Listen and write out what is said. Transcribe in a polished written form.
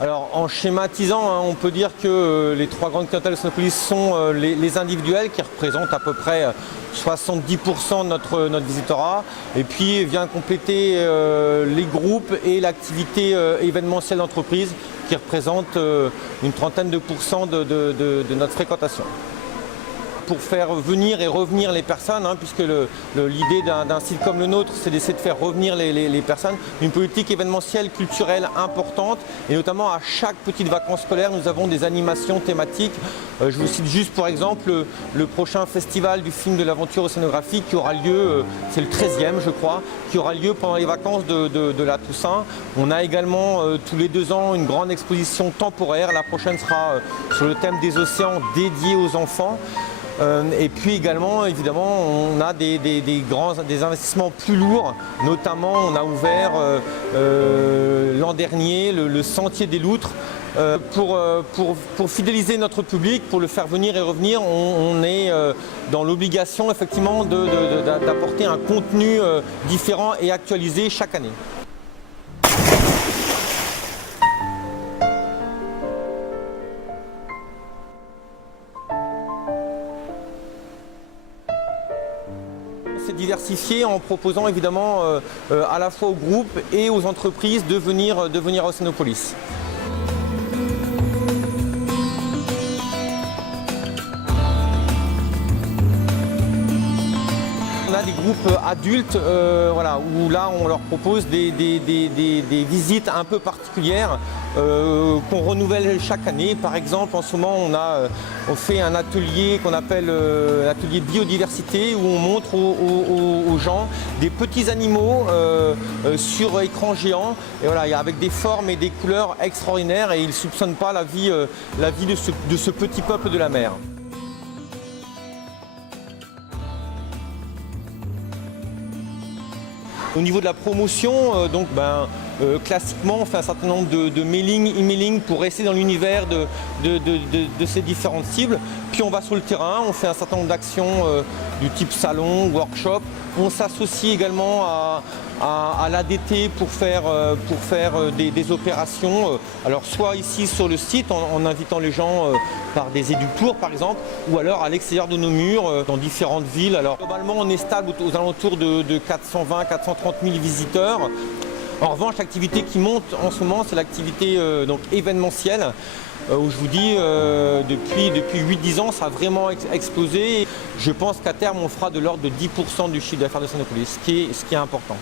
Alors en schématisant, hein, on peut dire que les trois grandes clientèles de Sonopolis sont les individuels qui représentent à peu près 70% de notre visitorat, et puis vient compléter les groupes et l'activité événementielle d'entreprise qui représente une trentaine de pourcents de notre fréquentation. Pour faire venir et revenir les personnes, hein, puisque l'idée d'un site comme le nôtre, c'est d'essayer de faire revenir les personnes, une politique événementielle culturelle importante, et notamment à chaque petite vacances scolaires, nous avons des animations thématiques. Je vous cite juste pour exemple le prochain festival du film de l'aventure océanographique qui aura lieu, c'est le 13e je crois, qui aura lieu pendant les vacances de la Toussaint. On a également tous les 2 ans une grande exposition temporaire, la prochaine sera sur le thème des océans dédiée aux enfants. Et puis également, évidemment, on a des investissements plus lourds. Notamment, on a ouvert l'an dernier le Sentier des Loutres. Pour fidéliser notre public, pour le faire venir et revenir, on est dans l'obligation effectivement d'apporter un contenu différent et actualisé chaque année. C'est diversifié en proposant évidemment à la fois aux groupes et aux entreprises de venir à Océanopolis. On a des groupes adultes voilà, où là on leur propose des visites un peu particulières qu'on renouvelle chaque année. Par exemple, en ce moment on fait un atelier qu'on appelle l'atelier biodiversité, où on montre aux gens des petits animaux sur écran géant, et voilà, avec des formes et des couleurs extraordinaires, et ils ne soupçonnent pas la vie de ce petit peuple de la mer. Au niveau de la promotion, classiquement, on fait un certain nombre de mailing, e-mailing pour rester dans l'univers de ces différentes cibles. Puis on va sur le terrain, on fait un certain nombre d'actions du type salon, workshop. On s'associe également à l'ADT pour faire des opérations, alors soit ici sur le site en invitant les gens par des éductours par exemple, ou alors à l'extérieur de nos murs dans différentes villes. Alors globalement on est stable aux alentours de 420 430 000 visiteurs. En revanche, l'activité qui monte en ce moment, c'est l'activité événementielle, où je vous dis, depuis 8-10 ans, ça a vraiment explosé. Je pense qu'à terme, on fera de l'ordre de 10% du chiffre d'affaires de Sonopolis, ce qui est important.